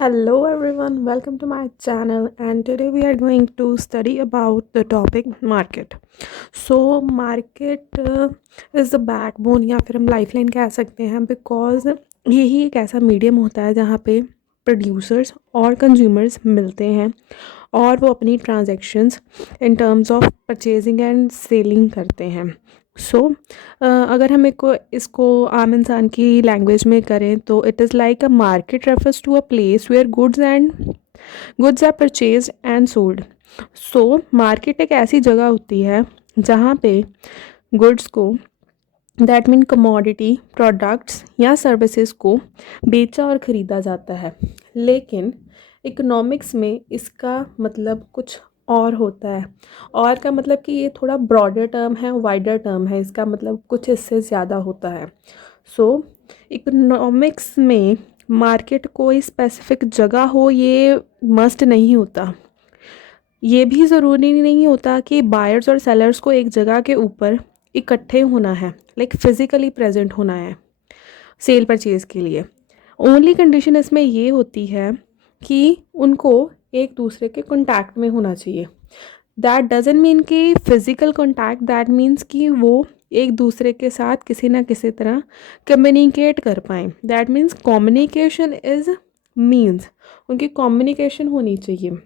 Hello everyone, welcome to my channel and today we are going to study about the topic market. So market is the backbone या फिर हम lifeline कह सकते हैं because यही एक ऐसा मीडियम होता है जहाँ पे प्रोड्यूसर्स और कंज्यूमर्स मिलते हैं और वो अपनी transactions in terms of purchasing and selling करते हैं. सो अगर हम इसको आम इंसान की लैंग्वेज में करें तो it is like a market refers to a place where goods are purchase and sold. So market एक ऐसी जगह होती है जहाँ पे गुड्स को दैट मीन कमोडिटी प्रोडक्ट्स या सर्विसेज को बेचा और ख़रीदा जाता है. लेकिन इकोनॉमिक्स में इसका मतलब कुछ और होता है. और का मतलब कि ये थोड़ा ब्रॉडर टर्म है, वाइडर टर्म है, इसका मतलब कुछ इससे ज़्यादा होता है. सो इकोनॉमिक्स में मार्केट कोई स्पेसिफिक जगह हो ये मस्ट नहीं होता. ये भी ज़रूरी नहीं होता कि बायर्स और सेलर्स को एक जगह के ऊपर इकट्ठे होना है, लाइक फिज़िकली प्रेजेंट होना है सेल परचेज़ के लिए. ओनली कंडीशन इसमें ये होती है कि उनको एक दूसरे के कॉन्टैक्ट में होना चाहिए. दैट डजेंट मीन कि फ़िज़िकल कॉन्टैक्ट, दैट मीन्स कि वो एक दूसरे के साथ किसी ना किसी तरह कम्युनिकेट कर पाएँ. That means communication is means, उनकी कम्युनिकेशन होनी चाहिए,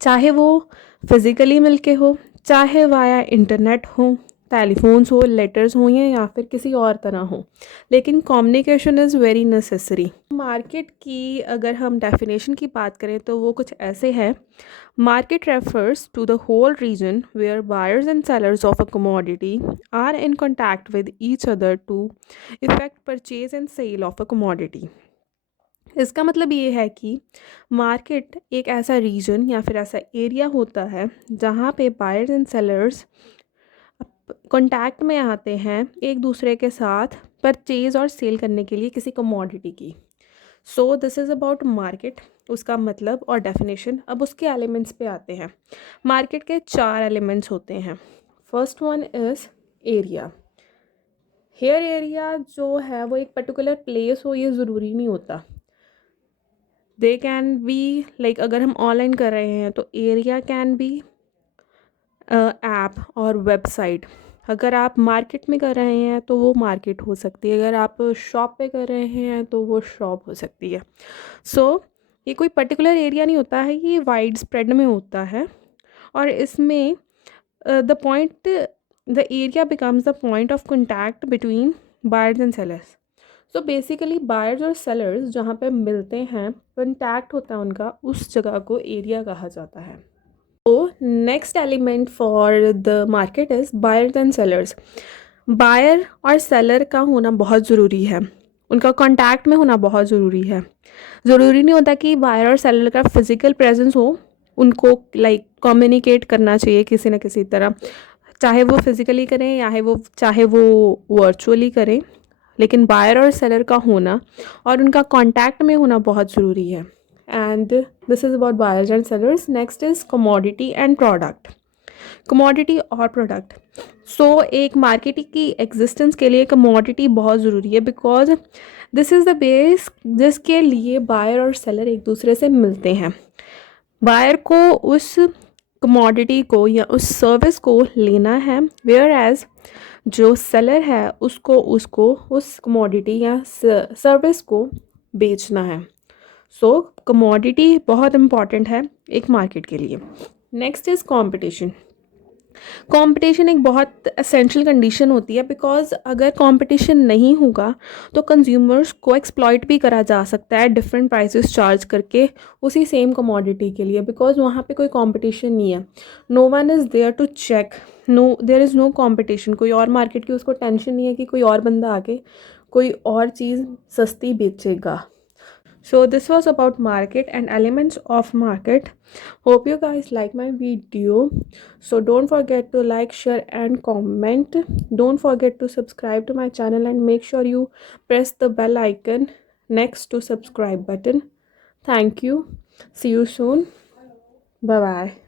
चाहे वो फिज़िकली मिलके हो, चाहे वाया इंटरनेट हो, टेलीफोन्स हो, लेटर्स हो या फिर किसी और तरह हो, लेकिन communication is very necessary. Market की अगर हम डेफिनेशन की बात करें तो वो कुछ ऐसे है. Market refers to the whole region where buyers and sellers of a commodity are in contact with each other to effect purchase and sale of a commodity. इसका मतलब ये है कि मार्केट एक ऐसा रीजन या फिर ऐसा एरिया होता है जहाँ पे बायर्स एंड सेलर्स कॉन्टैक्ट में आते हैं एक दूसरे के साथ परचेज और सेल करने के लिए किसी कमोडिटी की. So this is about market, उसका मतलब और डेफिनेशन. अब उसके एलिमेंट्स पे आते हैं. मार्केट के 4 एलिमेंट्स होते हैं. First one is area. Here area जो है वो एक पर्टिकुलर प्लेस हो ये ज़रूरी नहीं होता. दे कैन बी लाइक अगर हम ऑनलाइन कर रहे हैं तो एरिया कैन बी ऐप और वेबसाइट. अगर आप मार्केट में कर रहे हैं तो वो मार्केट हो सकती है, अगर आप शॉप पे कर रहे हैं तो वो शॉप हो सकती है. सो ये कोई पर्टिकुलर एरिया नहीं होता है, ये वाइड स्प्रेड में होता है. और इसमें the point the area becomes the point of contact between buyers and sellers. So basically buyers और सेलर्स जहाँ पे मिलते हैं, कॉन्टैक्ट होता है उनका, उस जगह को एरिया कहा जाता है. तो next element for the market is buyers and sellers. Buyer और सेलर का होना बहुत ज़रूरी है, उनका कॉन्टैक्ट में होना बहुत ज़रूरी है. ज़रूरी नहीं होता कि बायर और सेलर का फिज़िकल प्रेजेंस हो, उनको लाइक कम्युनिकेट करना चाहिए किसी न किसी तरह, चाहे वो फिज़िकली करें या चाहे वो वर्चुअली करें. लेकिन बायर और सेलर का होना और उनका कॉन्टैक्ट में होना बहुत ज़रूरी है. And this is about buyers and sellers. Next is commodity and product. Commodity और प्रोडक्ट. सो एक मार्केट की एग्जिस्टेंस के लिए कमोडिटी बहुत ज़रूरी है because this is the base जिसके लिए बायर और सेलर एक दूसरे से मिलते हैं. बायर को उस कमोडिटी को या उस सर्विस को लेना है, वेयर एज जो सेलर है उसको उस कमोडिटी या सर्विस को बेचना है. सो कमोडिटी बहुत इम्पॉर्टेंट है एक मार्केट के लिए. Next is competition. कंपटीशन एक बहुत एसेंशियल कंडीशन होती है बिकॉज अगर कंपटीशन नहीं होगा तो कंज्यूमर्स को एक्सप्लॉइट भी करा जा सकता है डिफरेंट प्राइसेस चार्ज करके उसी सेम कमोडिटी के लिए, बिकॉज वहाँ पे कोई कंपटीशन नहीं है. No one is there to check, no there is no competition. कोई और मार्केट की उसको टेंशन नहीं है कि कोई और बंदा आके कोई और चीज़ सस्ती बेचेगा. So this was about market and elements of market. Hope you guys like my video. So don't forget to like, share and comment. Don't forget to subscribe to my channel and make sure you press the bell icon next to subscribe button. Thank you. See you soon. Bye bye.